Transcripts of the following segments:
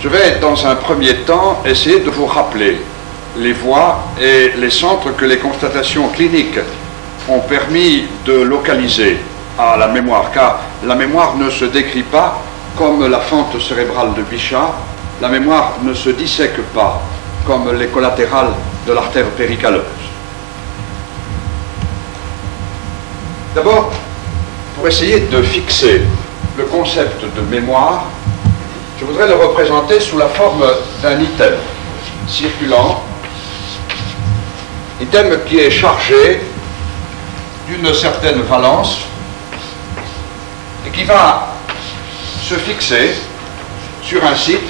Je vais, dans un premier temps, essayer de vous rappeler les voies et les centres que les constatations cliniques ont permis de localiser à la mémoire, car la mémoire ne se décrit pas comme la fente cérébrale de Bichat, la mémoire ne se dissèque pas comme les collatérales de l'artère péricaleuse. D'abord, pour essayer de fixer le concept de mémoire, je voudrais le représenter sous la forme d'un item circulant, item qui est chargé d'une certaine valence et qui va se fixer sur un site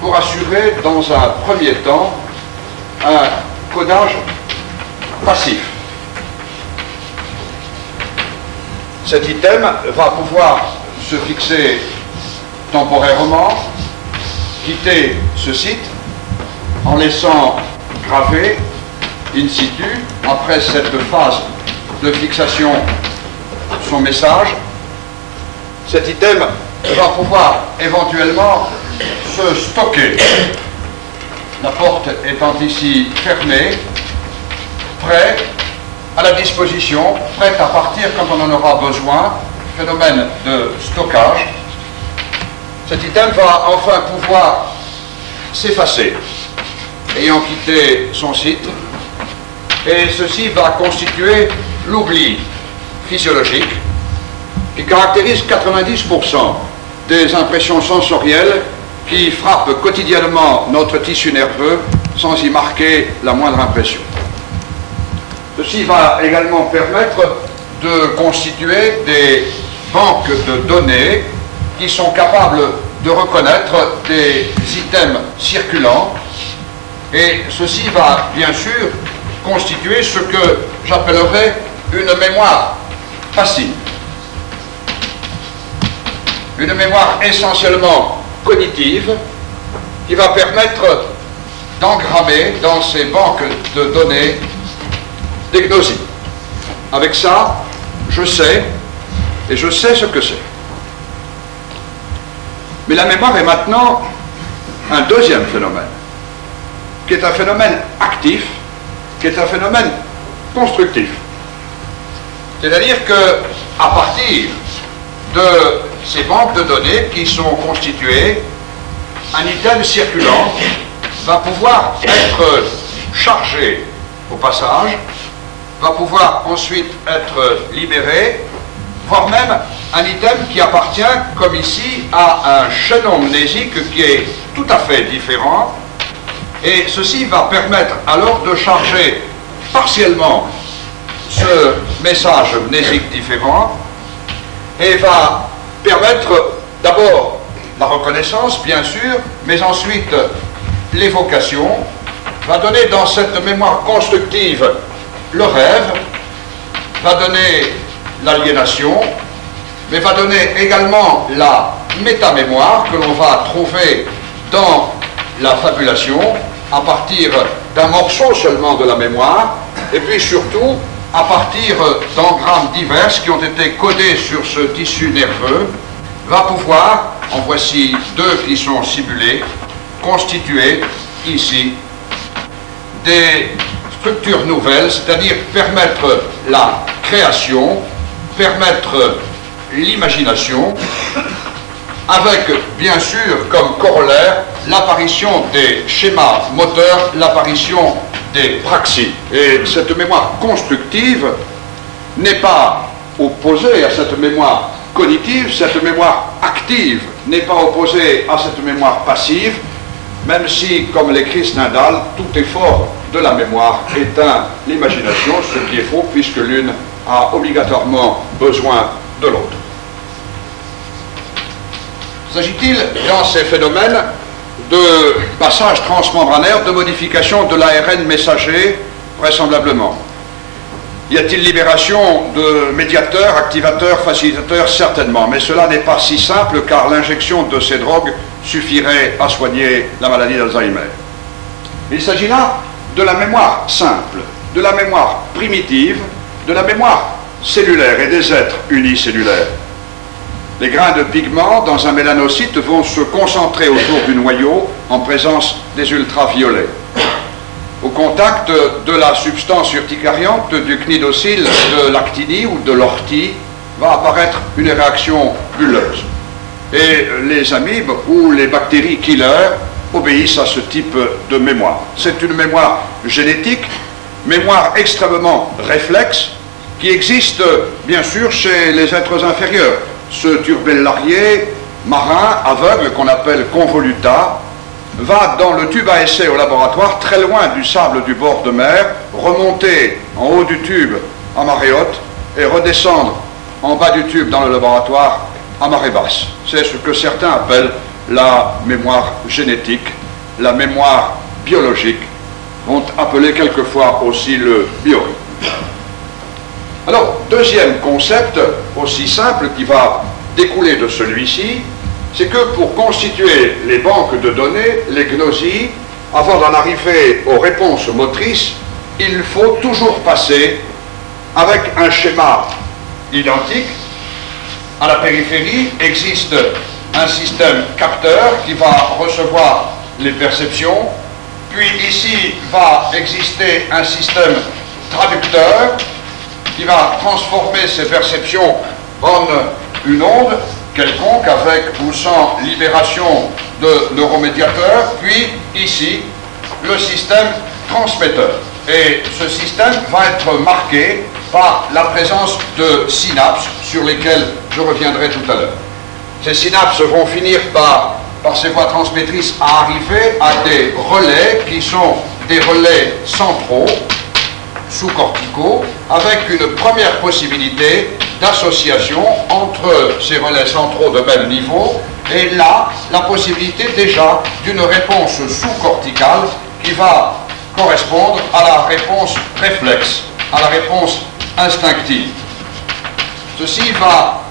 pour assurer dans un premier temps un codage passif. Cet item va pouvoir se fixer temporairement, quitter ce site en laissant graver in situ, après cette phase de fixation, son message. Cet item va pouvoir éventuellement se stocker, la porte étant ici fermée, prêt à la disposition, prête à partir quand on en aura besoin, phénomène de stockage. Cet item va enfin pouvoir s'effacer, ayant quitté son site, et ceci va constituer l'oubli physiologique qui caractérise 90% des impressions sensorielles qui frappent quotidiennement notre tissu nerveux sans y marquer la moindre impression. Ceci va également permettre de constituer des banques de données qui sont capables de reconnaître des items circulants, et ceci va bien sûr constituer ce que j'appellerais une mémoire passive. Une mémoire essentiellement cognitive qui va permettre d'engrammer dans ces banques de données des gnosies. Avec ça, je sais, et je sais ce que c'est. Mais la mémoire est maintenant un deuxième phénomène, qui est un phénomène actif, qui est un phénomène constructif. C'est-à-dire que, à partir de ces banques de données qui sont constituées, un item circulant va pouvoir être chargé au passage, va pouvoir ensuite être libéré, voire même un item qui appartient, comme ici, à un chaînon mnésique qui est tout à fait différent, et ceci va permettre alors de charger partiellement ce message mnésique différent, et va permettre d'abord la reconnaissance, bien sûr, mais ensuite l'évocation, va donner dans cette mémoire constructive le rêve, va donner l'aliénation, mais va donner également la métamémoire que l'on va trouver dans la fabulation à partir d'un morceau seulement de la mémoire, et puis surtout à partir d'engrammes divers qui ont été codés sur ce tissu nerveux, va pouvoir, en voici deux qui sont simulés, constituer ici des structures nouvelles, c'est-à-dire permettre la création, permettre l'imagination, avec bien sûr comme corollaire l'apparition des schémas moteurs, l'apparition des praxis. Et cette mémoire constructive n'est pas opposée à cette mémoire cognitive, cette mémoire active n'est pas opposée à cette mémoire passive, même si, comme l'écrit Stendhal, tout effort de la mémoire éteint l'imagination, ce qui est faux puisque l'une a obligatoirement besoin de l'autre. S'agit-il, dans ces phénomènes, de passage transmembranaire, de modification de l'ARN messager, vraisemblablement? Y a-t-il libération de médiateurs, activateurs, facilitateurs? Certainement, mais cela n'est pas si simple car l'injection de ces drogues suffirait à soigner la maladie d'Alzheimer. Il s'agit là de la mémoire simple, de la mémoire primitive, de la mémoire cellulaire et des êtres unicellulaires. Les grains de pigments dans un mélanocyte vont se concentrer autour du noyau en présence des ultraviolets. Au contact de la substance urticariante du cnidocyle de l'actinie ou de l'ortie va apparaître une réaction bulleuse. Et les amibes ou les bactéries killers obéissent à ce type de mémoire. C'est une mémoire génétique, mémoire extrêmement réflexe, qui existe bien sûr chez les êtres inférieurs. Ce turbellarié marin aveugle qu'on appelle convoluta va dans le tube à essai au laboratoire très loin du sable du bord de mer, remonter en haut du tube à marée haute et redescendre en bas du tube dans le laboratoire à marée basse. C'est ce que certains appellent la mémoire génétique, la mémoire biologique, vont appeler quelquefois aussi le biorythme. Alors, deuxième concept, aussi simple, qui va découler de celui-ci, c'est que pour constituer les banques de données, les gnosies, avant d'en arriver aux réponses motrices, il faut toujours passer avec un schéma identique. À la périphérie existe un système capteur qui va recevoir les perceptions, puis ici va exister un système traducteur qui va transformer ces perceptions en une onde quelconque avec ou sans libération de neuromédiateurs, puis ici le système transmetteur. Et ce système va être marqué par la présence de synapses sur lesquelles je reviendrai tout à l'heure. Ces synapses vont finir par ces voies transmettrices à arriver à des relais qui sont des relais centraux, sous-corticaux, avec une première possibilité d'association entre ces relais centraux de même niveau, et là, la possibilité déjà d'une réponse sous-corticale qui va correspondre à la réponse réflexe, à la réponse instinctive. Ceci va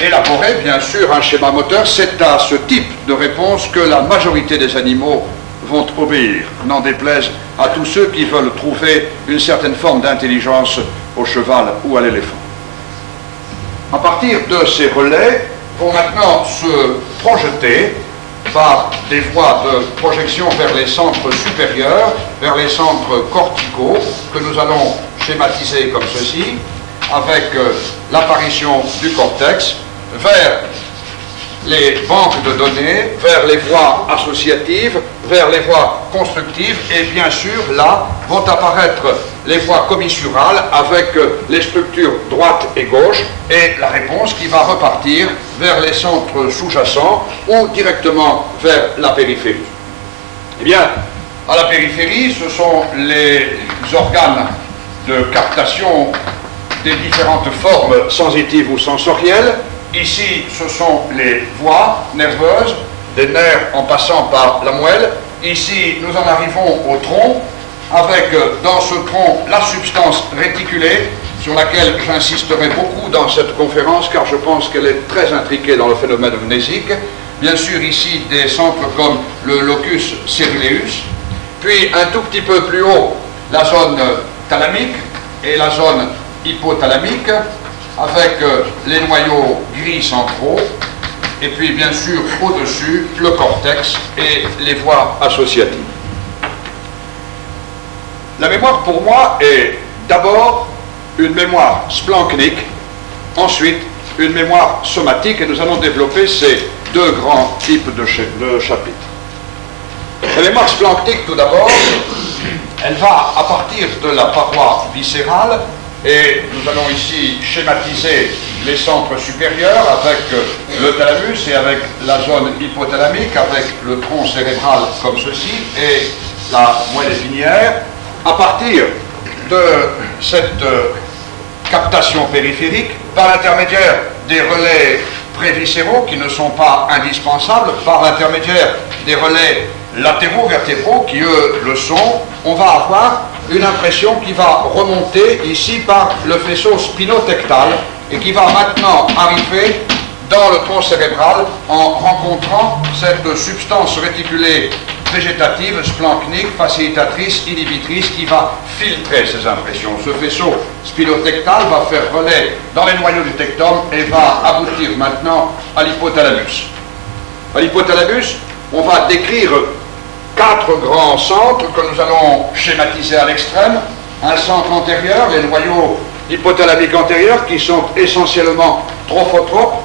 élaborer, bien sûr, un schéma moteur. C'est à ce type de réponse que la majorité des animaux vont obéir, n'en déplaise à tous ceux qui veulent trouver une certaine forme d'intelligence au cheval ou à l'éléphant. À partir de ces relais, vont maintenant se projeter par des voies de projection vers les centres supérieurs, vers les centres corticaux, que nous allons schématiser comme ceci, avec l'apparition du cortex, vers les banques de données, vers les voies associatives, vers les voies constructives, et bien sûr, là, vont apparaître les voies commissurales avec les structures droite et gauche, et la réponse qui va repartir vers les centres sous-jacents ou directement vers la périphérie. Eh bien, à la périphérie, ce sont les organes de captation des différentes formes sensitives ou sensorielles. Ici, ce sont les voies nerveuses, des nerfs en passant par la moelle. Ici, nous en arrivons au tronc, avec dans ce tronc la substance réticulée, sur laquelle j'insisterai beaucoup dans cette conférence, car je pense qu'elle est très intriquée dans le phénomène mnésique. Bien sûr, ici, des centres comme le locus ceruleus, puis un tout petit peu plus haut, la zone thalamique et la zone hypothalamique, avec les noyaux gris centraux, et puis bien sûr au-dessus le cortex et les voies associatives. La mémoire pour moi est d'abord une mémoire splanchnique, ensuite une mémoire somatique, et nous allons développer ces deux grands types de chapitres. La mémoire splanchnique tout d'abord, elle va à partir de la paroi viscérale. Et nous allons ici schématiser les centres supérieurs avec le thalamus et avec la zone hypothalamique, avec le tronc cérébral comme ceci et la moelle épinière. À partir de cette captation périphérique, par l'intermédiaire des relais préviscéraux qui ne sont pas indispensables, par l'intermédiaire des relais latéraux vertébraux qui eux le sont, on va avoir une impression qui va remonter ici par le faisceau spinotectal et qui va maintenant arriver dans le tronc cérébral en rencontrant cette substance réticulée végétative, splanchnique, facilitatrice, inhibitrice, qui va filtrer ces impressions. Ce faisceau spinotectal va faire relais dans les noyaux du tectum et va aboutir maintenant à l'hypothalamus. À l'hypothalamus, on va décrire 4 grands centres que nous allons schématiser à l'extrême. Un centre antérieur, les noyaux hypothalamiques antérieurs, qui sont essentiellement trophotropes.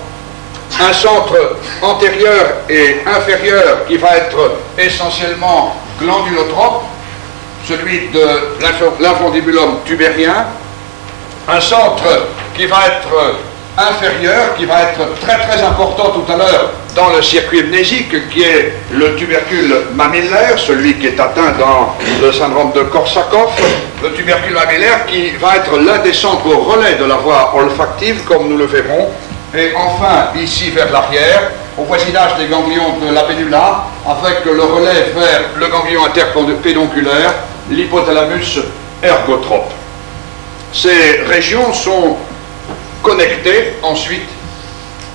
Un centre antérieur et inférieur qui va être essentiellement glandulotrope, celui de l'infundibulum tubérien. Un centre qui va être inférieur, qui va être très très important tout à l'heure dans le circuit mnésique, qui est le tubercule mamillaire, celui qui est atteint dans le syndrome de Korsakoff, le tubercule mamillaire qui va être l'un des centres relais de la voie olfactive, comme nous le verrons. Et enfin, ici vers l'arrière, au voisinage des ganglions de la pénula, avec le relais vers le ganglion interpédonculaire, l'hypothalamus ergotrope. Ces régions sont connectées ensuite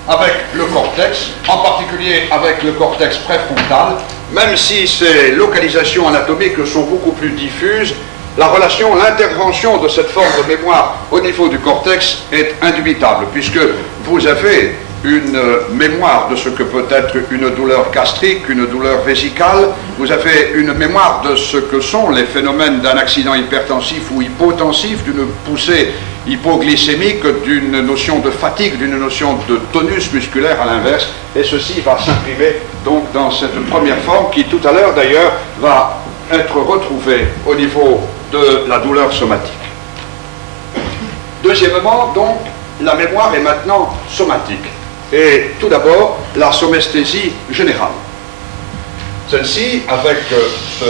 avec le cortex, en particulier avec le cortex préfrontal, même si ces localisations anatomiques sont beaucoup plus diffuses. La relation, l'intervention de cette forme de mémoire au niveau du cortex est indubitable, puisque vous avez une mémoire de ce que peut être une douleur gastrique, une douleur vésicale, vous avez une mémoire de ce que sont les phénomènes d'un accident hypertensif ou hypotensif, d'une poussée hypoglycémique, d'une notion de fatigue, d'une notion de tonus musculaire à l'inverse, et ceci va s'imprimer donc dans cette première forme qui tout à l'heure d'ailleurs va être retrouvée au niveau de la douleur somatique. Deuxièmement, donc, la mémoire est maintenant somatique. Et tout d'abord, la somesthésie générale. Celle-ci, avec ce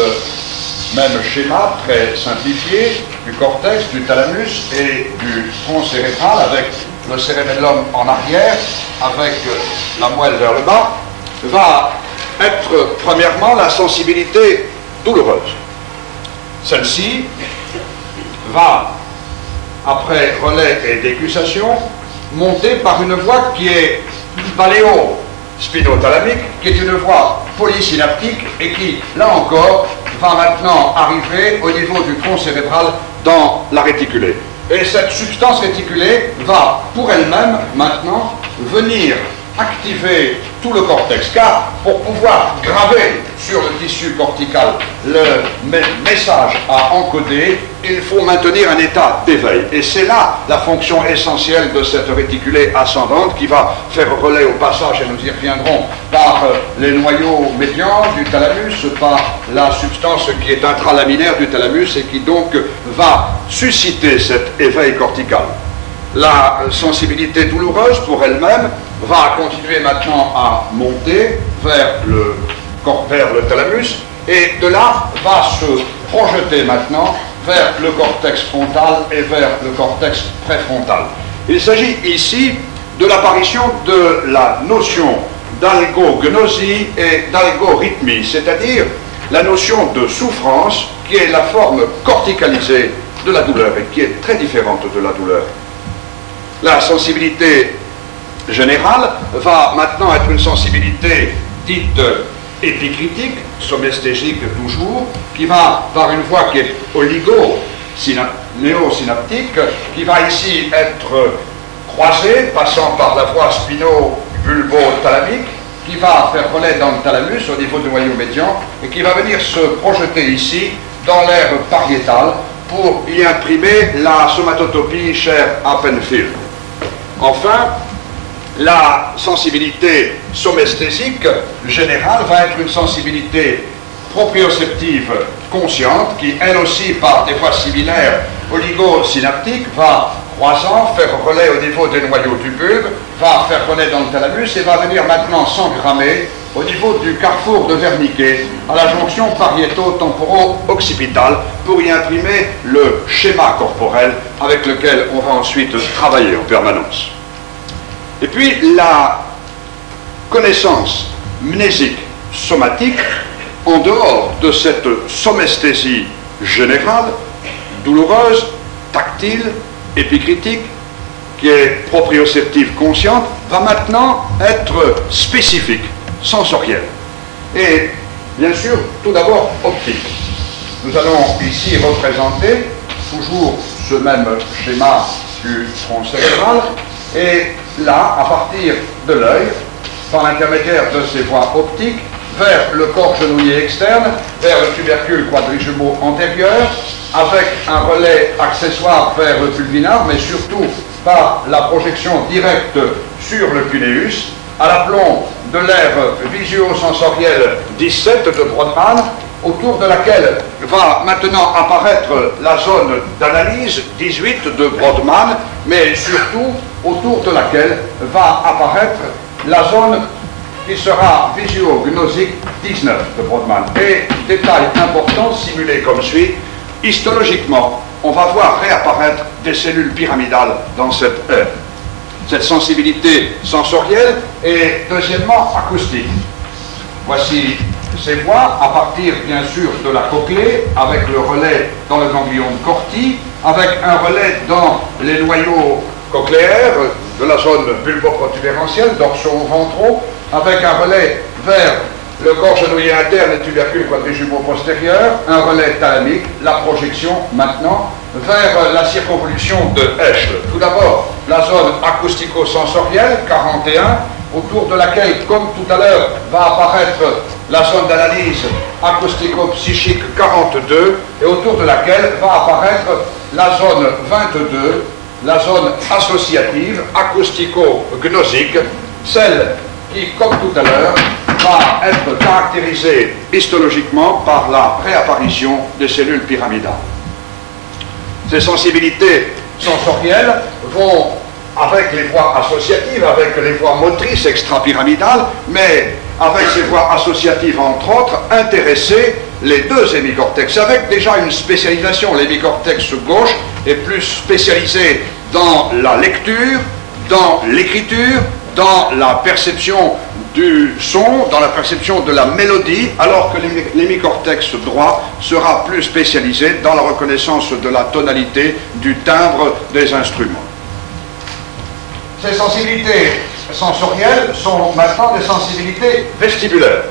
même schéma très simplifié du cortex, du thalamus et du tronc cérébral, avec le cérébellum en arrière, avec la moelle vers le bas, va être premièrement la sensibilité douloureuse. Celle-ci va, après relais et décussation, monter par une voie qui est paléo-spinothalamique, qui est une voie polysynaptique et qui, là encore, va maintenant arriver au niveau du tronc cérébral dans la réticulée. Et cette substance réticulée va, pour elle-même, maintenant, venir activer tout le cortex, car pour pouvoir graver sur le tissu cortical le message à encoder, il faut maintenir un état d'éveil. Et c'est là la fonction essentielle de cette réticulée ascendante qui va faire relais au passage, et nous y reviendrons, par les noyaux médians du thalamus, par la substance qui est intralaminaire du thalamus et qui donc va susciter cet éveil cortical. La sensibilité douloureuse pour elle-même va continuer maintenant à monter vers le thalamus et de là va se projeter maintenant vers le cortex frontal et vers le cortex préfrontal. Il s'agit ici de l'apparition de la notion d'algognosie et d'algorhythmie, c'est-à-dire la notion de souffrance qui est la forme corticalisée de la douleur et qui est très différente de la douleur. La sensibilité générale va maintenant être une sensibilité dite épicritique, somesthésique toujours, qui va par une voie qui est néosynaptique, qui va ici être croisée, passant par la voie spino-bulbo-thalamique, qui va faire relais dans le thalamus au niveau du noyau médian, et qui va venir se projeter ici dans l'aire pariétale pour y imprimer la somatotopie chère à Penfield. Enfin, la sensibilité somesthésique générale va être une sensibilité proprioceptive consciente qui, elle aussi, par des voies similaires oligosynaptiques, va croisant, faire relais au niveau des noyaux du bulbe, va faire relais dans le thalamus et va venir maintenant s'engrammer au niveau du carrefour de Wernicke, à la jonction pariéto-temporo-occipitale, pour y imprimer le schéma corporel avec lequel on va ensuite travailler en permanence. Et puis la connaissance mnésique somatique, en dehors de cette somesthésie générale, douloureuse, tactile, épicritique, qui est proprioceptive consciente, va maintenant être spécifique, sensorielle. Et Bien sûr, tout d'abord optique. Nous allons ici représenter toujours ce même schéma du tronc cérébral, et là, à partir de l'œil, par l'intermédiaire de ces voies optiques, vers le corps genouillé externe, vers le tubercule quadrijumeau antérieur, avec un relais accessoire vers le pulvinar, mais surtout par la projection directe sur le cuneus, à l'aplomb de l'aire visio-sensorielle 17 de Brodmann, autour de laquelle va maintenant apparaître la zone d'analyse 18 de Brodmann, mais surtout autour de laquelle va apparaître la zone qui sera visio-gnosique 19 de Brodmann. Et détail important simulé comme suit, histologiquement, on va voir réapparaître des cellules pyramidales dans cette aire. Cette sensibilité sensorielle et deuxièmement acoustique. Voici ces voies à partir bien sûr de la cochlée, avec le relais dans le ganglion de Corti, avec un relais dans les noyaux cochléaires de la zone bulbo-protubérantielle, dorsaux-ventraux, avec un relais vers le corps genouillé interne et tubercule quadrijumeau postérieur, un relais thalamique, la projection maintenant vers la circonvolution de Eschle. Tout d'abord, la zone acoustico-sensorielle, 41, autour de laquelle, comme tout à l'heure, va apparaître la zone d'analyse acoustico-psychique 42, et autour de laquelle va apparaître la zone 22, la zone associative acoustico-gnosique, celle qui, comme tout à l'heure, va être caractérisée histologiquement par la réapparition des cellules pyramidales. Ces sensibilités sensorielles vont, avec les voies associatives, avec les voies motrices extrapyramidales, mais avec ces voies associatives, entre autres, intéresser les deux hémicortex, avec déjà une spécialisation. L'hémicortex gauche est plus spécialisé dans la lecture, dans l'écriture, dans la perception du son, dans la perception de la mélodie, alors que l'hémicortex droit sera plus spécialisé dans la reconnaissance de la tonalité, du timbre des instruments. Ces sensibilités sensorielles sont maintenant des sensibilités vestibulaires.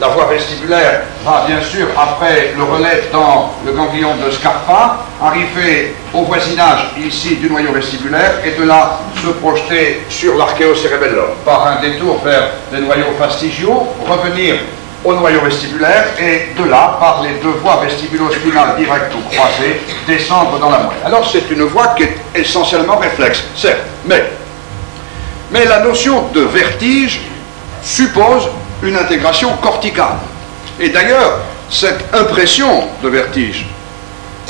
La voie vestibulaire va bien sûr, après le relais dans le ganglion de Scarpa, arriver au voisinage ici du noyau vestibulaire et de là se projeter sur l'archéocérébellum par un détour vers les noyaux fastigiaux, revenir au noyau vestibulaire et de là, par les deux voies vestibulo-spinales directes ou croisées, descendre dans la moelle. Alors c'est une voie qui est essentiellement réflexe, certes, mais la notion de vertige suppose une intégration corticale. Et d'ailleurs, cette impression de vertige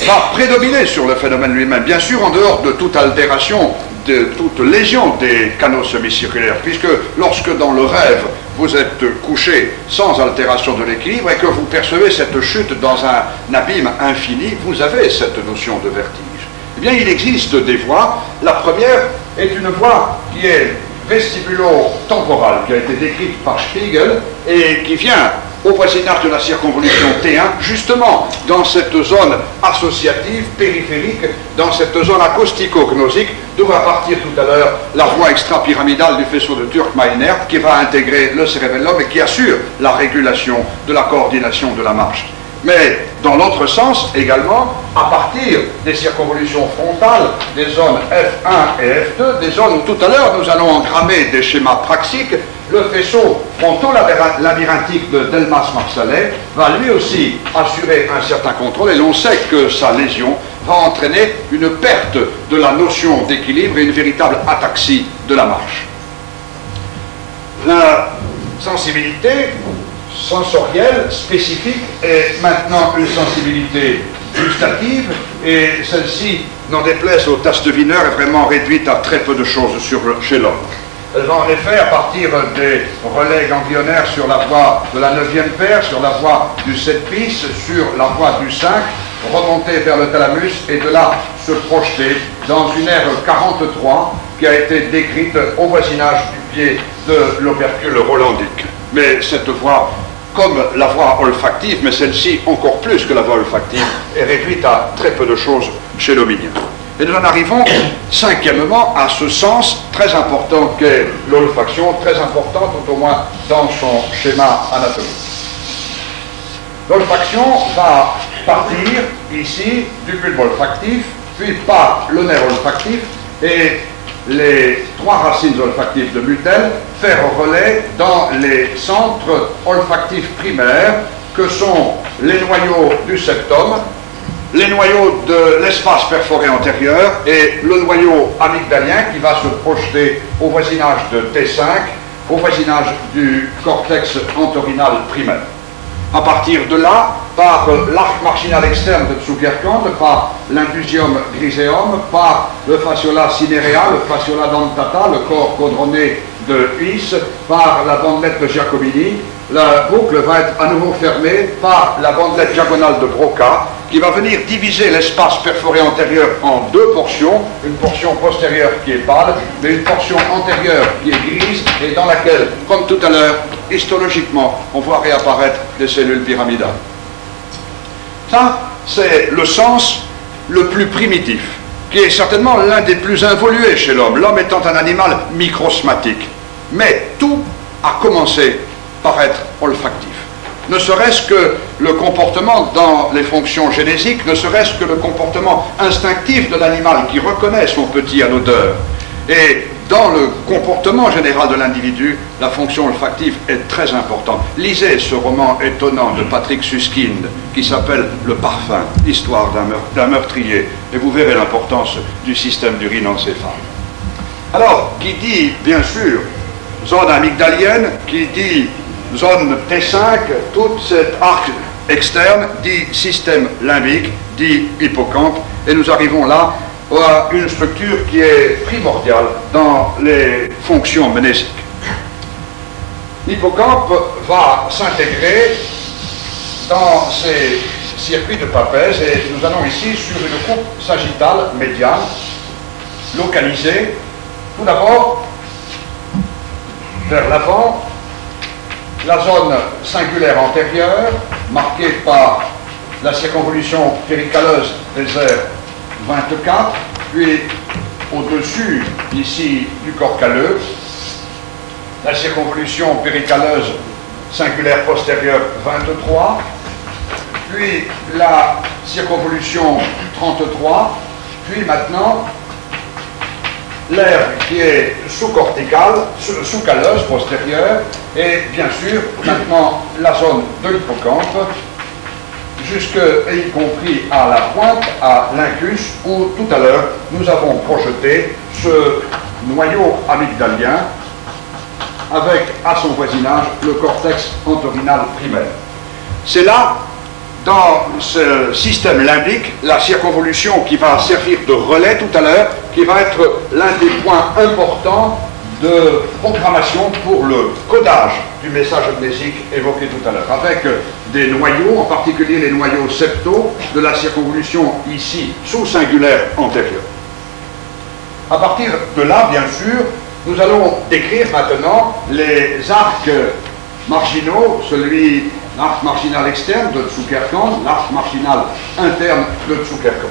va prédominer sur le phénomène lui-même, bien sûr en dehors de toute altération, de toute lésion des canaux semi-circulaires, puisque lorsque dans le rêve, vous êtes couché sans altération de l'équilibre et que vous percevez cette chute dans un abîme infini, vous avez cette notion de vertige. Eh bien, il existe des voies. La première est une voie qui est vestibulo-temporale, qui a été décrite par Spiegel et qui vient au voisinage de la circonvolution T1, justement dans cette zone associative, périphérique, dans cette zone acoustico-gnosique, d'où va partir tout à l'heure la voie extrapyramidale du faisceau de Turkmeiner, qui va intégrer le cérébellum et qui assure la régulation de la coordination de la marche. Mais dans l'autre sens également, à partir des circonvolutions frontales, des zones F1 et F2, des zones où tout à l'heure nous allons engrammer des schémas praxiques, le faisceau fronto-labyrinthique de Delmas-Marsalet va lui aussi assurer un certain contrôle et l'on sait que sa lésion va entraîner une perte de la notion d'équilibre et une véritable ataxie de la marche. La sensibilité sensorielle spécifique est maintenant une sensibilité gustative et celle-ci, n'en déplaise au taste de Wiener, est vraiment réduite à très peu de choses chez l'homme. Elle va en effet, à partir des relais ganglionnaires sur la voie de la 9e paire, sur la voie du 7 bis, sur la voie du 5, remonter vers le thalamus et de là se projeter dans une aire 43 qui a été décrite au voisinage du pied de l'opercule rolandique. Mais cette voie, comme la voie olfactive, mais celle-ci encore plus que la voie olfactive, est réduite à très peu de choses chez l'hominien. Et nous en arrivons, cinquièmement, à ce sens très important qu'est l'olfaction, très important tout au moins dans son schéma anatomique. L'olfaction va partir ici du bulbe olfactif, puis par le nerf olfactif, et les trois racines olfactives de Mutel faire relais dans les centres olfactifs primaires que sont les noyaux du septum, les noyaux de l'espace perforé antérieur et le noyau amygdalien qui va se projeter au voisinage de T5, au voisinage du cortex entorhinal primaire. À partir de là, par l'arc marginal externe de Zuckerkand, par l'indusium griseum, par le fasciola cinerea, le fasciola dentata, le corps cordonné de Huys, par la bandelette de Giacomini, la boucle va être à nouveau fermée par la bandelette diagonale de Broca, qui va venir diviser l'espace perforé antérieur en deux portions, une portion postérieure qui est pâle, mais une portion antérieure qui est grise, et dans laquelle, comme tout à l'heure, histologiquement, on voit réapparaître des cellules pyramidales. Ça, c'est le sens le plus primitif, qui est certainement l'un des plus involués chez l'homme, l'homme étant un animal microsmatique. Mais tout a commencé par être olfactif. Ne serait-ce que le comportement dans les fonctions génésiques, ne serait-ce que le comportement instinctif de l'animal qui reconnaît son petit à l'odeur. Et dans le comportement général de l'individu, la fonction olfactive est très importante. Lisez ce roman étonnant de Patrick Suskind qui s'appelle « Le parfum, histoire d'un meurtrier » et vous verrez l'importance du système d'urine-encéphale. Alors, qui dit, bien sûr, zone amygdalienne, qui dit zone T5, toute cette arc externe dit système limbique, dit hippocampe, et nous arrivons là à une structure qui est primordiale dans les fonctions mnésiques. L'hippocampe va s'intégrer dans ces circuits de Papez, et nous allons ici sur une coupe sagittale médiane, localisée, tout d'abord, vers l'avant, la zone singulaire antérieure, marquée par la circonvolution péricaleuse des aires 24, puis au-dessus, ici, du corps calleux, la circonvolution péricaleuse singulaire postérieure 23, puis la circonvolution 33, puis maintenant l'aire qui est sous-corticale, sous-calleuse postérieure, et bien sûr, maintenant, la zone de l'hippocampe, jusque, et y compris à la pointe, à l'incus, où tout à l'heure, nous avons projeté ce noyau amygdalien avec, à son voisinage, le cortex entorhinal primaire. C'est là, dans ce système limbique, la circonvolution qui va servir de relais tout à l'heure, qui va être l'un des points importants de programmation pour le codage du message amnésique évoqué tout à l'heure, avec des noyaux, en particulier les noyaux septaux de la circonvolution ici, sous-singulaire antérieure. À partir de là, bien sûr, nous allons décrire maintenant les arcs marginaux, l'arc marginal externe de Zuckerkand, l'arc marginal interne de Zuckerkand.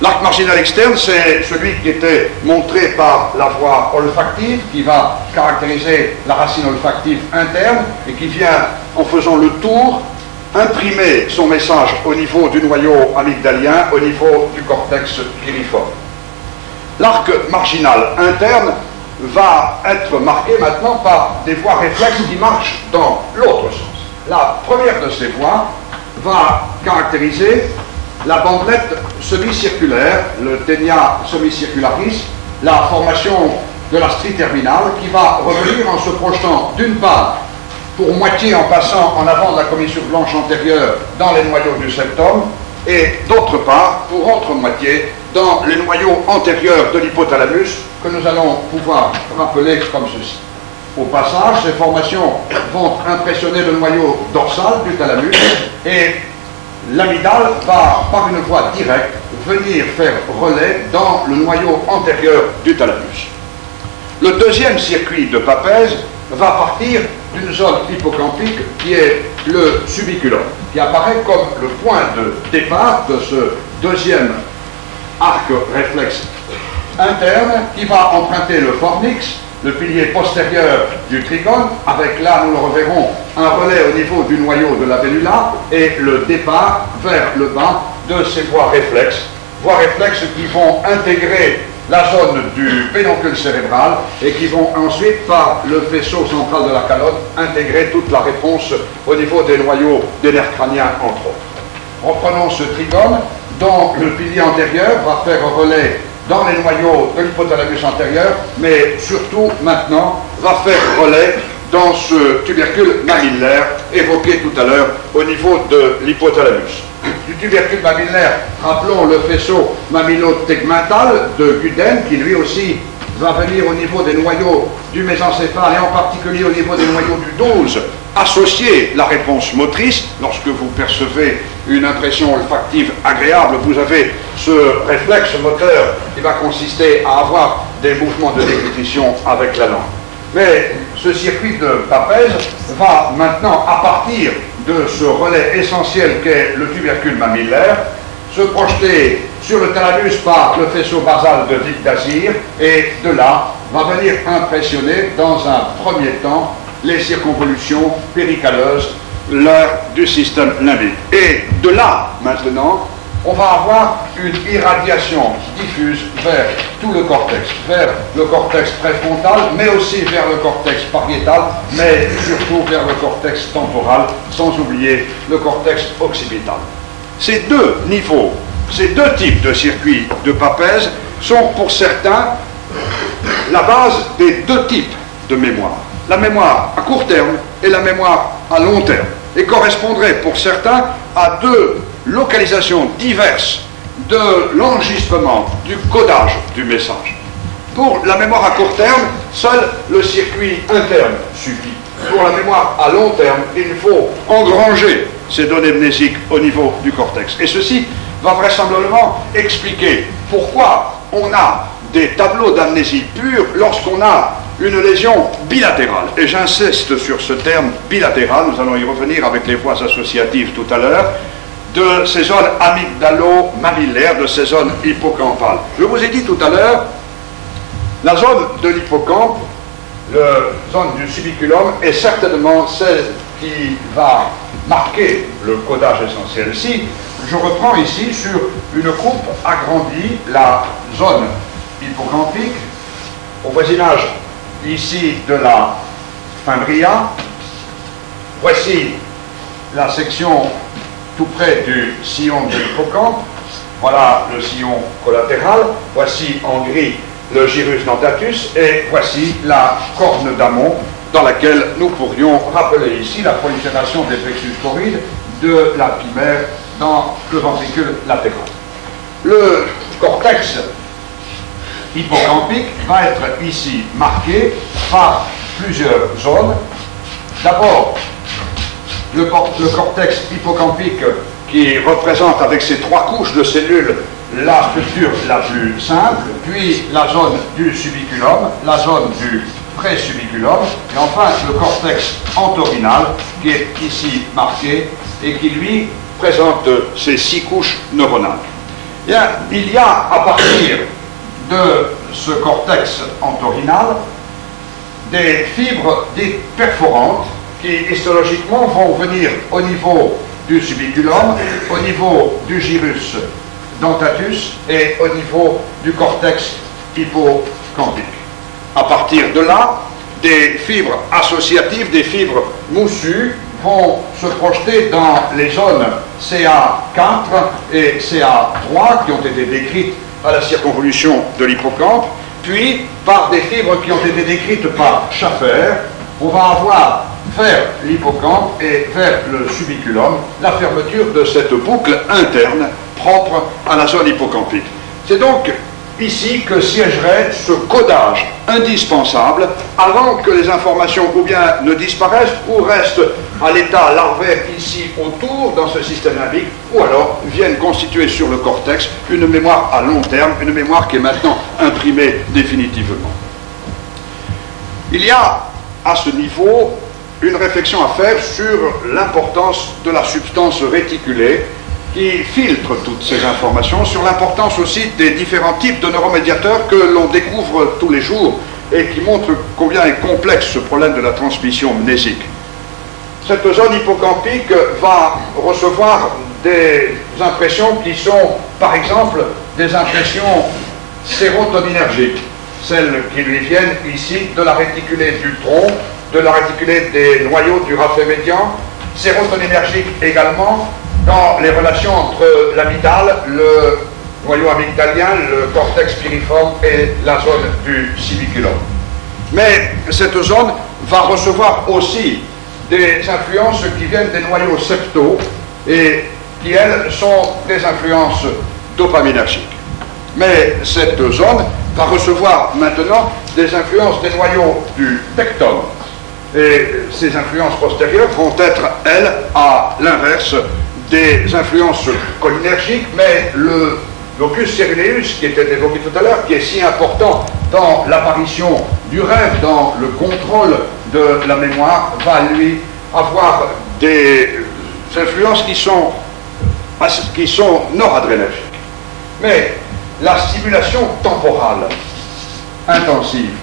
L'arc marginal externe, c'est celui qui était montré par la voie olfactive, qui va caractériser la racine olfactive interne et qui vient, en faisant le tour, imprimer son message au niveau du noyau amygdalien, au niveau du cortex piriforme. L'arc marginal interne va être marqué maintenant par des voies réflexes qui marchent dans l'autre sens. La première de ces voies va caractériser la bandelette semi-circulaire, le ténia semi-circularis, la formation de la strie terminale qui va revenir en se projetant d'une part pour moitié en passant en avant de la commissure blanche antérieure dans les noyaux du septum et d'autre part pour autre moitié dans les noyaux antérieurs de l'hypothalamus que nous allons pouvoir rappeler comme ceci. Au passage, ces formations vont impressionner le noyau dorsal du thalamus et l'amygdale va, par une voie directe, venir faire relais dans le noyau antérieur du thalamus. Le deuxième circuit de Papez va partir d'une zone hippocampique qui est le subiculum, qui apparaît comme le point de départ de ce deuxième arc réflexe interne qui va emprunter le fornix le pilier postérieur du trigone, avec là, nous le reverrons, un relais au niveau du noyau de la vellula et le départ vers le bas de ces voies réflexes qui vont intégrer la zone du pédoncule cérébral et qui vont ensuite, par le faisceau central de la calotte, intégrer toute la réponse au niveau des noyaux des nerfs crâniens, entre autres. Reprenons ce trigone dont le pilier antérieur va faire relais dans les noyaux de l'hypothalamus antérieur, mais surtout maintenant va faire relais dans ce tubercule mamillaire évoqué tout à l'heure au niveau de l'hypothalamus. Du tubercule mamillaire, rappelons le faisceau mamillo-tegmental de Guden, qui lui aussi va venir au niveau des noyaux du mésencéphale et en particulier au niveau des noyaux du 12, associer la réponse motrice. Lorsque vous percevez une impression olfactive agréable, vous avez ce réflexe moteur qui va consister à avoir des mouvements de déglutition avec la langue. Mais ce circuit de Papez va maintenant, à partir de ce relais essentiel qu'est le tubercule mamillaire, se projeter sur le thalamus par le faisceau basal de Witt-Dazir et de là va venir impressionner dans un premier temps les circonvolutions péricalleuses, l'heure du système limbique. Et de là, maintenant, on va avoir une irradiation diffuse vers tout le cortex préfrontal, mais aussi vers le cortex pariétal, mais surtout vers le cortex temporal, sans oublier le cortex occipital. Ces deux niveaux, ces deux types de circuits de Papez sont pour certains la base des deux types de mémoire. La mémoire à court terme et la mémoire à long terme, et correspondraient pour certains à deux localisations diverses de l'enregistrement, du codage du message. Pour la mémoire à court terme, seul le circuit interne suffit. Pour la mémoire à long terme, il faut engranger ces données mnésiques au niveau du cortex. Et ceci va vraisemblablement expliquer pourquoi on a des tableaux d'amnésie pure lorsqu'on a une lésion bilatérale. Et j'insiste sur ce terme bilatéral, nous allons y revenir avec les voies associatives tout à l'heure, de ces zones amygdalo-mamillaires, de ces zones hippocampales. Je vous ai dit tout à l'heure, la zone de l'hippocampe, la zone du subiculum, est certainement celle qui va marquer le codage essentiel. Si je reprends ici sur une coupe agrandie la zone hippocampique, au voisinage ici de la fimbria, voici la section tout près du sillon de l'hippocampe, voilà le sillon collatéral, voici en gris le gyrus dentatus, et voici la corne d'amont dans laquelle nous pourrions rappeler ici la prolifération des plexus choroïdes de la pimère dans le ventricule latéral. Le cortex hippocampique va être ici marqué par plusieurs zones. D'abord, le cortex hippocampique qui représente avec ses trois couches de cellules la structure la plus simple, puis la zone du subiculum, la zone du présubiculum, et enfin le cortex entorhinal qui est ici marqué et qui lui présente ces 6 couches neuronales. Bien, il y a à partir de ce cortex entorhinal des fibres dites perforantes qui histologiquement vont venir au niveau du subiculum, au niveau du gyrus dentatus et au niveau du cortex hippocampique. À partir de là, des fibres associatives, des fibres moussues vont se projeter dans les zones CA4 et CA3 qui ont été décrites à la circonvolution de l'hippocampe, puis par des fibres qui ont été décrites par Schaffer, on va avoir vers l'hippocampe et vers le subiculum la fermeture de cette boucle interne propre à la zone hippocampique. C'est donc ici que siégerait ce codage indispensable avant que les informations ou bien ne disparaissent ou restent à l'état larvaire ici autour dans ce système limbique ou alors viennent constituer sur le cortex une mémoire à long terme, une mémoire qui est maintenant imprimée définitivement. Il y a à ce niveau une réflexion à faire sur l'importance de la substance réticulée qui filtre toutes ces informations, sur l'importance aussi des différents types de neuromédiateurs que l'on découvre tous les jours et qui montre combien est complexe ce problème de la transmission mnésique. Cette zone hippocampique va recevoir des impressions qui sont, par exemple, des impressions sérotoninergiques, celles qui lui viennent ici de la réticulée du tronc, de la réticulée des noyaux du raphe médian, sérotoninergique également dans les relations entre l'amygdale, le noyau amygdalien, le cortex piriforme et la zone du sibiculum. Mais cette zone va recevoir aussi des influences qui viennent des noyaux septaux et qui, elles, sont des influences dopaminergiques. Mais cette zone va recevoir maintenant des influences des noyaux du tectum. Et ces influences postérieures vont être, elles, à l'inverse des influences cholinergiques, mais le locus ceruleus, qui était évoqué tout à l'heure, qui est si important dans l'apparition du rêve, dans le contrôle de la mémoire, va lui avoir des influences qui sont noradrénergiques. Mais la stimulation temporale intensive,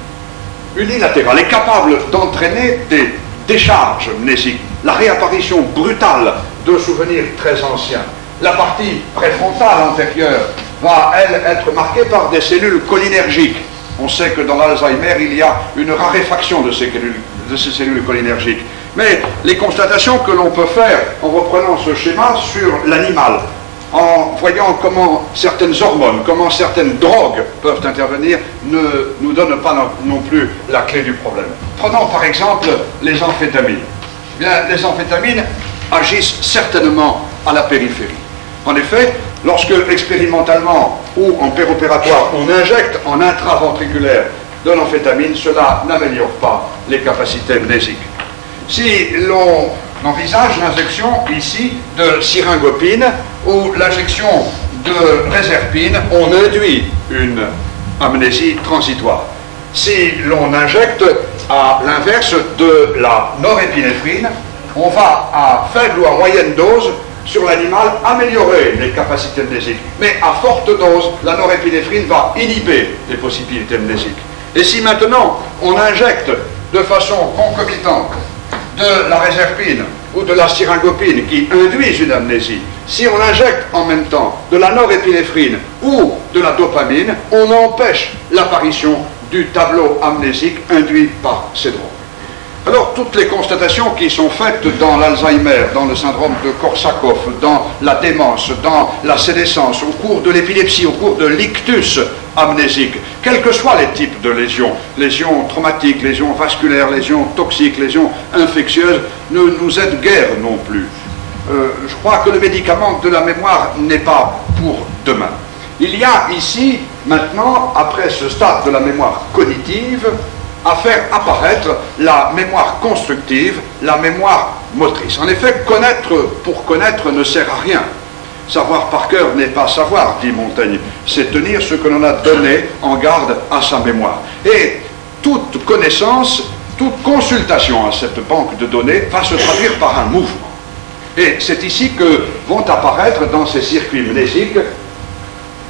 unilatérale, est capable d'entraîner des décharges mnésiques, la réapparition brutale de souvenirs très anciens. La partie préfrontale antérieure va, elle, être marquée par des cellules cholinergiques. On sait que dans l'Alzheimer, il y a une raréfaction de ces cellules cholinergiques. Mais les constatations que l'on peut faire en reprenant ce schéma sur l'animal, en voyant comment certaines hormones, comment certaines drogues peuvent intervenir, ne nous donnent pas non plus la clé du problème. Prenons par exemple les amphétamines. Bien, les amphétamines agissent certainement à la périphérie. En effet, lorsque expérimentalement ou en péropératoire, on injecte en intraventriculaire de l'amphétamine, cela n'améliore pas les capacités mnésiques. Si l'on envisage l'injection ici de syringopine ou l'injection de réserpine, on induit une amnésie transitoire. Si l'on injecte à l'inverse de la norépinéphrine, on va à faible ou à moyenne dose sur l'animal améliorer les capacités mnésiques. Mais à forte dose, la norépinéphrine va inhiber les possibilités mnésiques. Et si maintenant on injecte de façon concomitante de la réserpine ou de la syringopine qui induisent une amnésie, si on injecte en même temps de la norépinéphrine ou de la dopamine, on empêche l'apparition du tableau amnésique induit par ces drogues. Alors, toutes les constatations qui sont faites dans l'Alzheimer, dans le syndrome de Korsakoff, dans la démence, dans la sénescence, au cours de l'épilepsie, au cours de l'ictus amnésique, quels que soient les types de lésions traumatiques, lésions vasculaires, lésions toxiques, lésions infectieuses, ne nous aident guère non plus. Je crois que le médicament de la mémoire n'est pas pour demain. Il y a ici, maintenant, après ce stade de la mémoire cognitive, à faire apparaître la mémoire constructive, la mémoire motrice. En effet, connaître pour connaître ne sert à rien. Savoir par cœur n'est pas savoir, dit Montaigne. C'est tenir ce que l'on a donné en garde à sa mémoire. Et toute connaissance, toute consultation à cette banque de données va se traduire par un mouvement. Et c'est ici que vont apparaître dans ces circuits mnésiques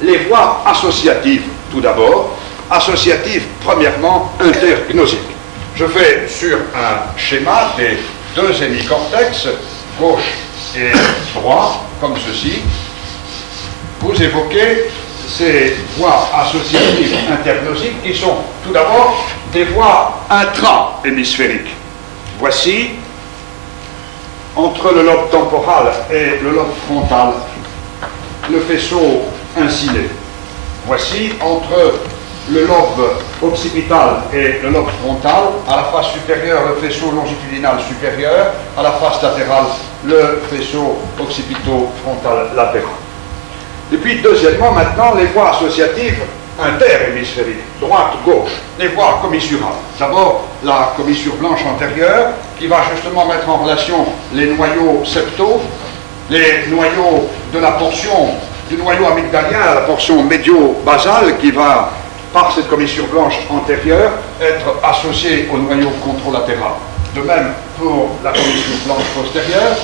les voies associatives, tout d'abord, associative, premièrement, intergnosique. Je fais sur un schéma des deux hémicortex, gauche et droit, comme ceci. Vous évoquez ces voies associatives intergnosiques qui sont tout d'abord des voies intra-hémisphériques. Voici, entre le lobe temporal et le lobe frontal, le faisceau inciné. Voici, entre le lobe occipital et le lobe frontal, à la face supérieure, le faisceau longitudinal supérieur, à la face latérale, le faisceau occipito-frontal latéral. Et puis, deuxièmement, maintenant, les voies associatives interhémisphériques, droite-gauche, les voies commissurales. D'abord, la commissure blanche antérieure, qui va justement mettre en relation les noyaux septaux, les noyaux de la portion du noyau amygdalien à la portion médio-basale, qui va, par cette commissure blanche antérieure, être associée au noyau contralatéral. De même pour la commissure blanche postérieure,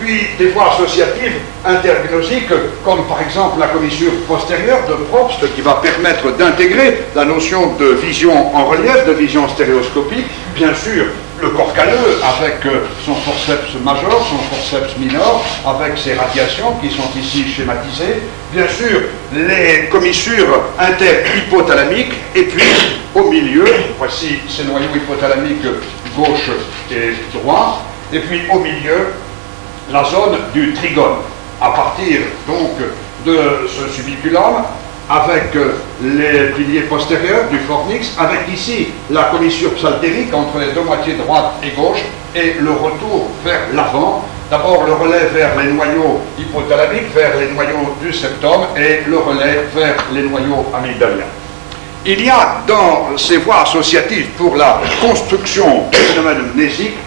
puis des voies associatives intergnosiques, comme par exemple la commissure postérieure de Probst, qui va permettre d'intégrer la notion de vision en relief, de vision stéréoscopique, bien sûr, le corps calleux avec son forceps majeur, son forceps minor, avec ses radiations qui sont ici schématisées, bien sûr les commissures interhypothalamiques, et puis au milieu, voici ces noyaux hypothalamiques gauche et droit, et puis au milieu la zone du trigone, à partir donc de ce subiculum, avec les piliers postérieurs du fornix, avec ici la commissure psaltérique entre les deux moitiés droite et gauche, et le retour vers l'avant. D'abord le relais vers les noyaux hypothalamiques, vers les noyaux du septum, et le relais vers les noyaux amygdaliens. Il y a dans ces voies associatives pour la construction du phénomène mnésique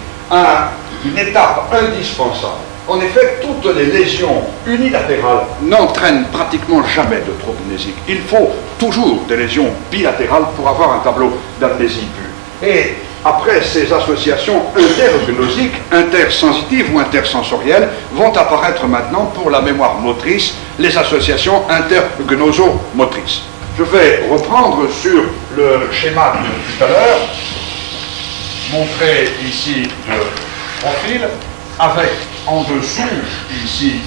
une étape indispensable. En effet, toutes les lésions unilatérales n'entraînent pratiquement jamais de troubles mnésiques. Il faut toujours des lésions bilatérales pour avoir un tableau d'amnésie pure. Et après, ces associations intergnosiques, intersensitives ou intersensorielles vont apparaître maintenant pour la mémoire motrice, les associations intergnosomotrices. Je vais reprendre sur le schéma de tout à l'heure, montrer ici le profil, avec en dessous, ici,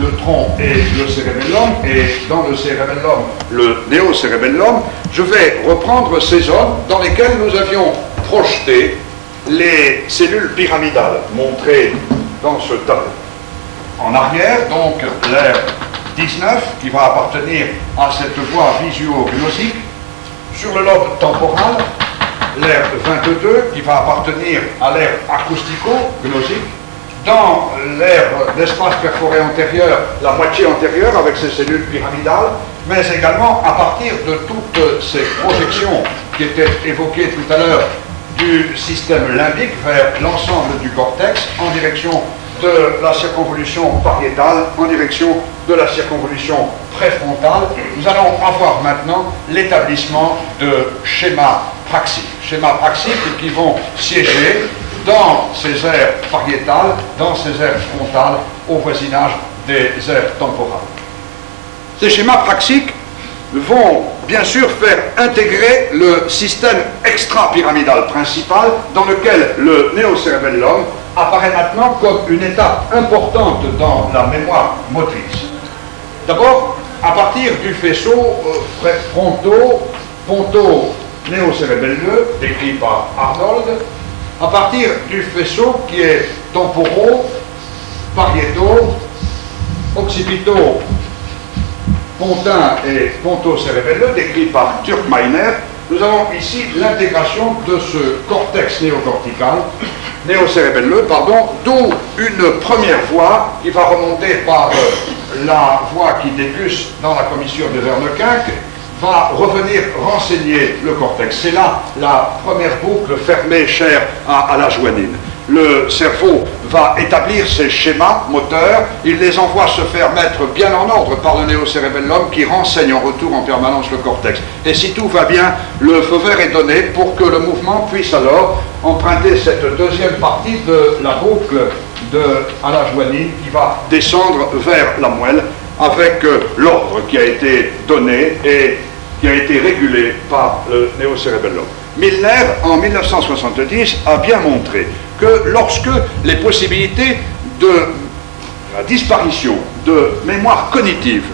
le tronc et le cérébellum, et dans le cérébellum, le néocérébellum. Je vais reprendre ces zones dans lesquelles nous avions projeté les cellules pyramidales, montrées dans ce tableau. En arrière, donc, l'aire 19, qui va appartenir à cette voie visuognosique. Sur le lobe temporal, l'aire 22, qui va appartenir à l'aire acoustico-gnosique. Dans l'aire d'espace perforé antérieur, la moitié antérieure avec ses cellules pyramidales, mais également à partir de toutes ces projections qui étaient évoquées tout à l'heure du système limbique vers l'ensemble du cortex en direction de la circonvolution pariétale, en direction de la circonvolution préfrontale. Nous allons avoir maintenant l'établissement de schémas praxiques. Schémas praxiques qui vont siéger dans ces aires pariétales, dans ces aires frontales, au voisinage des aires temporales. Ces schémas praxiques vont bien sûr faire intégrer le système extra-pyramidal principal dans lequel le néocérébellum apparaît maintenant comme une étape importante dans la mémoire motrice. D'abord, à partir du faisceau ponto-néocérébelleux, décrit par Arnold, à partir du faisceau qui est temporo-occipito-pontin et ponto-cérébelleux, décrit par Türkmeiner, nous avons ici l'intégration de ce cortex néocérébelleux, d'où une première voie qui va remonter par la voie qui déguste dans la commissure de Wernicke, va revenir renseigner le cortex. C'est là la première boucle fermée chère à la joanine. Le cerveau va établir ses schémas moteurs, il les envoie se faire mettre bien en ordre par le néocérébellum qui renseigne en retour en permanence le cortex. Et si tout va bien, le feu vert est donné pour que le mouvement puisse alors emprunter cette deuxième partie de la boucle à la joanine qui va descendre vers la moelle avec l'ordre qui a été donné et qui a été régulé par le néocérébellum. Milner, en 1970, a bien montré que lorsque les possibilités de la disparition de mémoire cognitive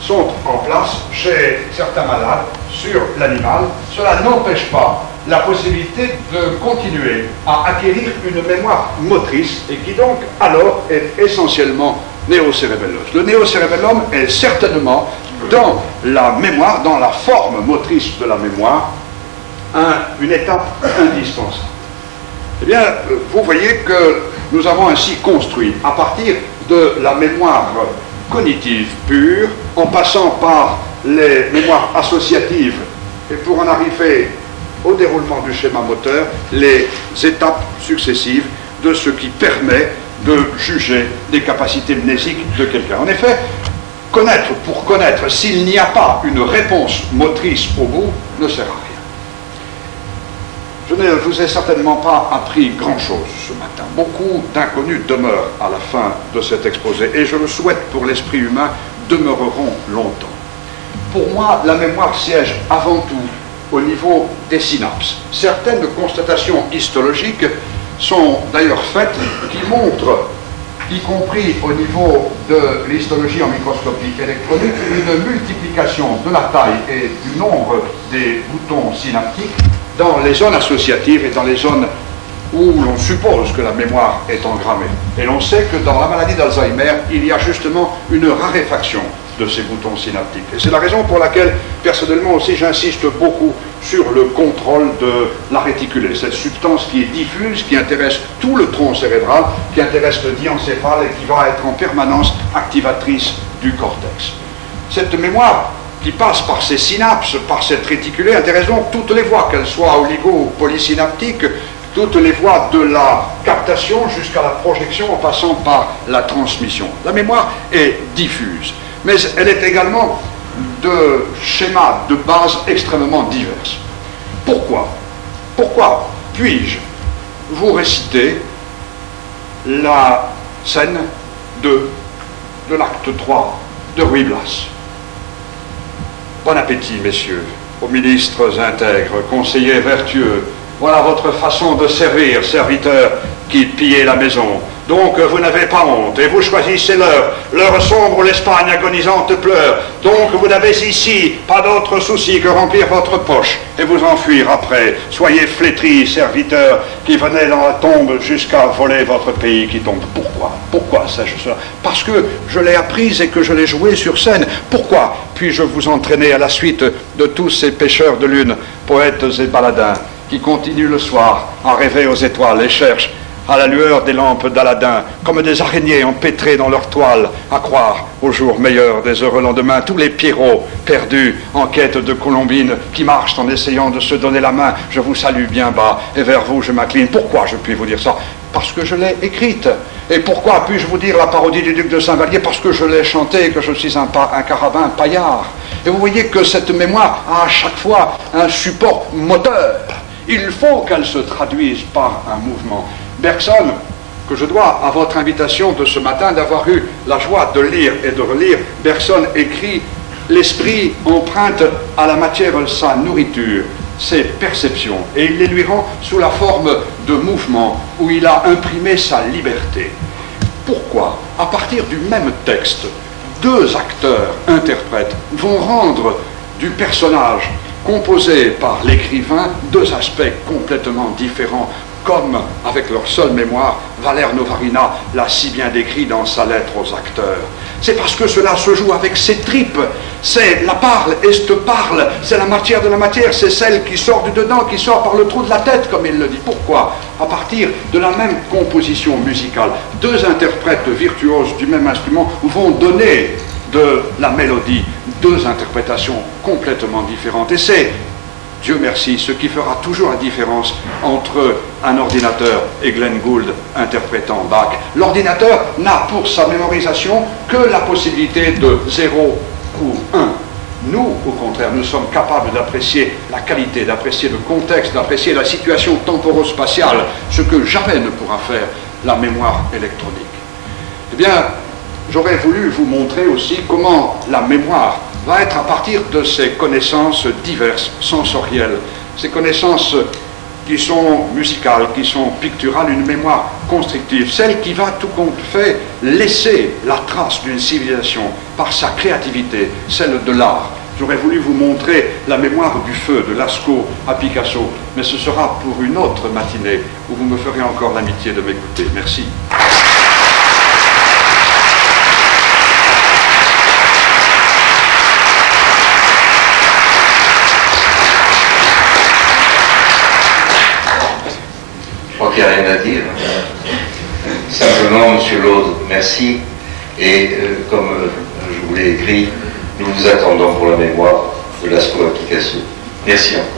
sont en place chez certains malades, sur l'animal, cela n'empêche pas la possibilité de continuer à acquérir une mémoire motrice et qui donc alors est essentiellement néocérébelleuse. Le néocérébellum est certainement dans la mémoire, dans la forme motrice de la mémoire, une étape indispensable. Eh bien, vous voyez que nous avons ainsi construit, à partir de la mémoire cognitive pure, en passant par les mémoires associatives, et pour en arriver au déroulement du schéma moteur, les étapes successives de ce qui permet de juger des capacités mnésiques de quelqu'un. En effet, connaître pour connaître, s'il n'y a pas une réponse motrice au bout, ne sert à rien. je ne vous ai certainement pas appris grand-chose ce matin. Beaucoup d'inconnus demeurent à la fin de cet exposé, et je le souhaite pour l'esprit humain, demeureront longtemps. Pour moi, la mémoire siège avant tout au niveau des synapses. Certaines constatations histologiques sont d'ailleurs faites qui montrent, y compris au niveau de l'histologie en microscopie électronique, une multiplication de la taille et du nombre des boutons synaptiques dans les zones associatives et dans les zones où l'on suppose que la mémoire est engrammée. Et l'on sait que dans la maladie d'Alzheimer, il y a justement une raréfaction de ces boutons synaptiques. Et c'est la raison pour laquelle, personnellement aussi, j'insiste beaucoup sur le contrôle de la réticulée, cette substance qui est diffuse, qui intéresse tout le tronc cérébral, qui intéresse le diencéphale et qui va être en permanence activatrice du cortex. Cette mémoire qui passe par ces synapses, par cette réticulée, intéresse donc toutes les voies, qu'elles soient oligo ou polysynaptiques, toutes les voies de la captation jusqu'à la projection en passant par la transmission. La mémoire est diffuse, mais elle est également de schémas de base extrêmement diverses. Pourquoi puis-je vous réciter la scène de l'acte 3 de Ruy Blas? Bon appétit, messieurs, aux ministres intègres, conseillers vertueux. Voilà votre façon de servir, serviteurs qui pillez la maison. Donc vous n'avez pas honte, et vous choisissez l'heure sombre où l'Espagne agonisante pleure. Donc vous n'avez ici pas d'autre souci que remplir votre poche et vous enfuir après. Soyez flétris, serviteurs, qui venez dans la tombe jusqu'à voler votre pays qui tombe. Pourquoi sais-je cela? Parce que je l'ai apprise et que je l'ai jouée sur scène. Pourquoi puis-je vous entraîner à la suite de tous ces pêcheurs de lune, poètes et baladins, qui continuent le soir à rêver aux étoiles et cherchent à la lueur des lampes d'Aladin, comme des araignées empêtrées dans leur toile, à croire au jour meilleur des heureux lendemains, tous les Pierrots perdus en quête de Colombine, qui marchent en essayant de se donner la main. Je vous salue bien bas, et vers vous je m'incline. Pourquoi je puis vous dire ça? Parce que je l'ai écrite. Et pourquoi puis-je vous dire la parodie du duc de Saint-Vallier? Parce que je l'ai chantée, que je suis un carabin paillard. Et vous voyez que cette mémoire a à chaque fois un support moteur. Il faut qu'elle se traduise par un mouvement. Bergson, que je dois à votre invitation de ce matin d'avoir eu la joie de lire et de relire, Bergson écrit « L'esprit emprunte à la matière sa nourriture, ses perceptions, et il les lui rend sous la forme de mouvements où il a imprimé sa liberté. » Pourquoi, à partir du même texte, deux acteurs, interprètes, vont rendre du personnage composé par l'écrivain deux aspects complètement différents, comme, avec leur seule mémoire, Valère Novarina l'a si bien décrit dans sa lettre aux acteurs. C'est parce que cela se joue avec ses tripes. C'est la parle, est parle, c'est la matière de la matière, c'est celle qui sort du dedans, qui sort par le trou de la tête, comme il le dit. Pourquoi? À partir de la même composition musicale, deux interprètes virtuoses du même instrument vont donner de la mélodie deux interprétations complètement différentes. Et c'est, Dieu merci, ce qui fera toujours la différence entre un ordinateur et Glenn Gould interprétant Bach. L'ordinateur n'a pour sa mémorisation que la possibilité de 0 ou 1. Nous, au contraire, nous sommes capables d'apprécier la qualité, d'apprécier le contexte, d'apprécier la situation temporo-spatiale, ce que jamais ne pourra faire la mémoire électronique. Eh bien, j'aurais voulu vous montrer aussi comment la mémoire va être à partir de ces connaissances diverses, sensorielles, ces connaissances qui sont musicales, qui sont picturales, une mémoire constructive, celle qui va tout compte fait laisser la trace d'une civilisation par sa créativité, celle de l'art. J'aurais voulu vous montrer la mémoire du feu de Lascaux à Picasso, mais ce sera pour une autre matinée où vous me ferez encore l'amitié de m'écouter. Merci. Il n'y a rien à dire. Simplement, Monsieur Laude, merci. Et comme je vous l'ai écrit, nous vous attendons pour la mémoire de Lascaux à Picasso. Merci encore.